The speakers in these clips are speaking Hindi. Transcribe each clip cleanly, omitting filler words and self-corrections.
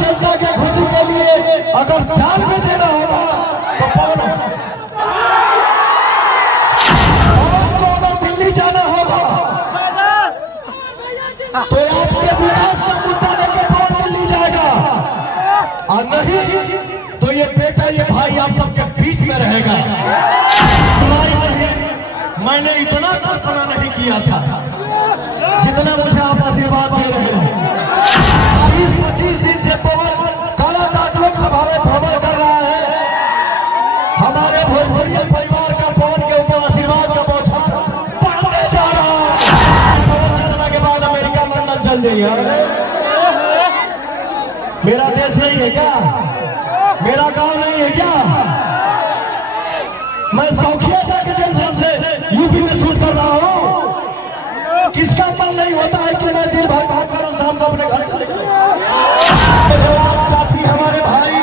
जनता के खुशी के लिए अगर जान भी देना होगा तो पवन को अगर दिल्ली जाना होगा तो आपके विकास का मुद्दा लेके पवन दिल्ली जाएगा, और नहीं तो ये बेटा ये भाई आप सबके बीच में रहेगा। मैंने इतना कल्पना नहीं किया था जितना मुझे आप आशीर्वाद दे रहे हैं। 20-25 दिन से पवन कालाघाट लोकसभा में भ्रमण कर रहा है। हमारे भोजपुरिया परिवार का पवन के ऊपर आशीर्वाद का बौछार पड़ते जा रहा है। पवन जीतने के बाद अमेरिका लंदन चल जाइए। मेरा देश नहीं है क्या? मेरा गांव नहीं है क्या? मैं सौखिया जाके जंक्शन से यूपी में शूट कर रहा हूँ। किसका मन नहीं होता है कि मैं दिन भर काम करूं, शाम को अपने घर चले जाऊं? साथी हमारे भाई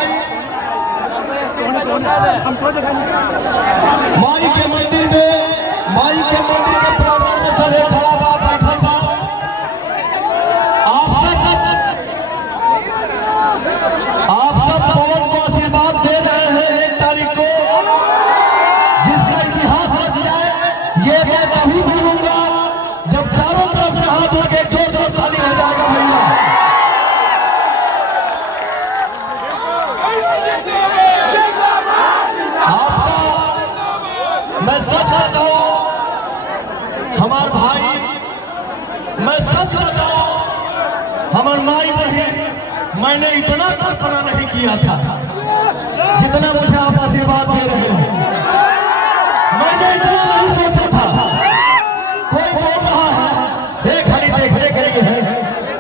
माई के मंदिर के प्रांगण में सर खड़ा बा बैठा था। आप सब पवन को आशीर्वाद दे रहे हैं 1 तारीख को, जिसका इतिहास रच जाए ये मैं कभी भूलूंगा जब चारों तरफ से हाथ लगे जोर जोर ताली हो जाएगा। भैया आपका मैं सच बताऊं, हमारे भाई मैं सच बताऊं, हमारे माई बहन, मैंने इतना कल्पना नहीं किया था जितना मुझे आप आशीर्वाद दे रहे हैं। मैंने इतना नहीं सोचा था। कोई बोल रहा है खाली देखने के लिए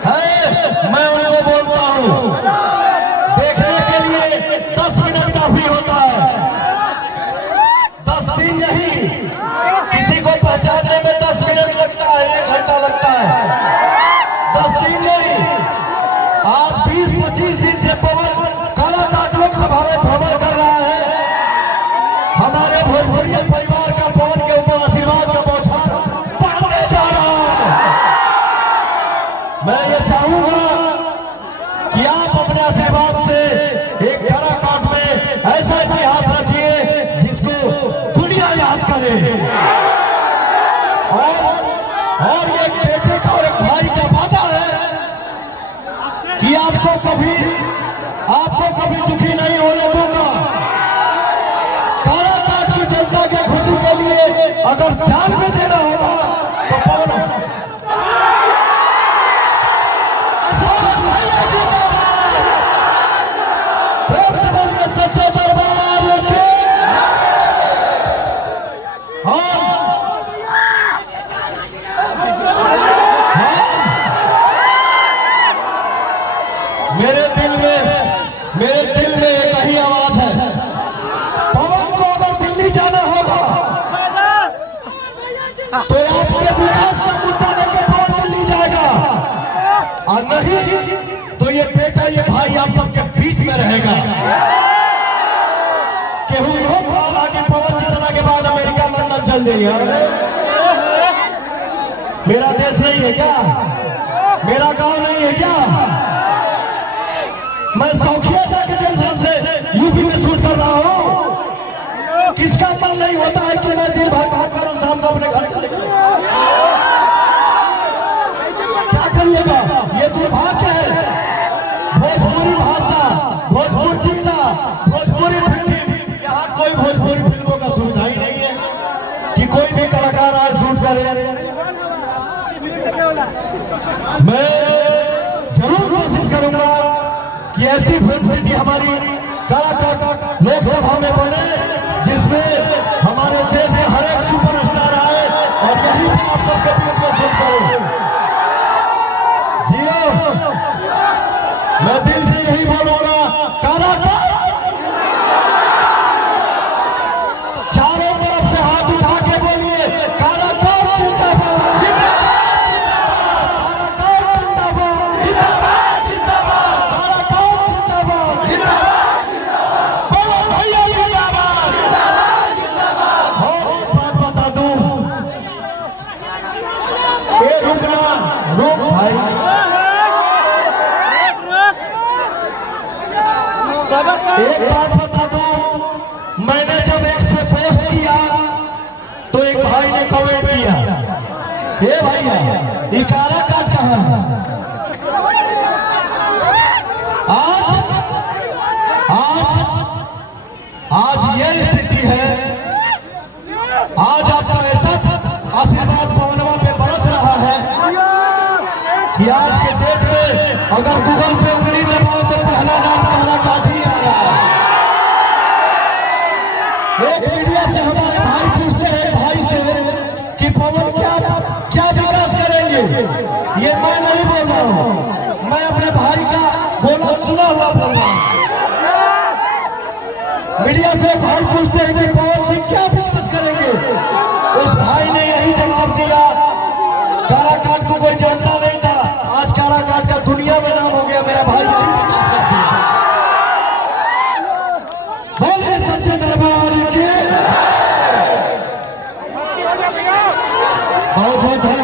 है, मैं उनको बोलता हूँ देखने के लिए 10 मिनट काफी होता है। 10 दिन नहीं, किसी को पहचानने में 10 मिनट लगता है, 1 घंटा लगता है। 10 दिन नहीं, आप 20-25 दिन से पवन कालाघाट लोकसभा में भ्रमण कर रहा है। हमारे भोजपुरिया परिवार का पवन के ऊपर आशीर्वाद का बौछार पड़ते जा रहा है। मैं ये चाहूंगा कि आप अपने आशीर्वाद से एक कालाघाट में ऐसा इतिहास रचिए जिसको दुनिया याद करे। और एक बेटे का और एक भाई का वादा है कि आपको कभी दुखी नहीं होने दूंगा। कालाघाट की जनता के खुशी के लिए अगर जान भी देना होगा तो पवन सच्चा दरबार के मेरे दिल में एक ही आवाज है, पवन को अगर दिल्ली जाना होगा तो आपके विकास का मुद्दा लेके पवन दिल्ली जाएगा, और नहीं तो ये बेटा ये भाई आप सबके बीच में रहेगा। केहू हो ख्वाब कि पवन जीतने के बाद अमेरिका लंदन चल जाइए। मेरा देश नहीं है क्या? मेरा गांव नहीं है क्या? मैं सौखिया जाके जंक्शन से यूपी में शूट कर रहा हूँ। किसका मन नहीं होता है कि मैं दिन भर काम करूं, शाम को अपने घर चले जाऊं? क्या करिएगा? ये दुर्भाग्य है। भोजपुरी भाषा, भोजपुरी जिला, भोजपुरी फिल्म, यहाँ कोई भोजपुरी फिल्मों का सुविधा ही नहीं है कि कोई भी कलाकार आज शूट करे। मैं जरूर कोशिश करूंगा कि ऐसी फिल्म सिटी हमारी कालाघाट लोकसभा में बने जिसमें हमारे देश के हर एक सुपरस्टार आए और यही भी आप सबके बीच में शूट करो। जियो, मैं दिल से यही बोलूंगा, कालाघाट चारों तरफ से हाथ उठा के बोलिए, कालाघाट जिंदाबाद, एक बात बता दो, मैंने जब एक पे पोस्ट किया तो एक भाई ने कमेंट किया, ये भैया ये काला काट कहाँ है? आज ये स्थिति है। आज आपका ऐसा आशीर्वाद पवनवा पे बरस रहा है कि आज के डेट में अगर गूगल पे उंगली दबाओ तो पहला नाम काला काट ही आ रहा है। एक मीडिया से हमारे भाई पूछते हैं भाई से कि पवन क्या विकास करेंगे। ये मैं नहीं बोल रहा हूँ, मैं अपने भाई का बोला सुना हुआ बोल रहा हूँ। मीडिया से भाई पूछते हैं कि पवन सिंह क्या विकास करेंगे। उस भाई ने यही जवाब दिया, काराकाट को कोई जानता नहीं था, आज काराकाट का दुनिया में नाम हो गया। मेरा भाई यही विकास करती है। बोले सच्चे दरबार के बहुत बहुत धन्यवाद।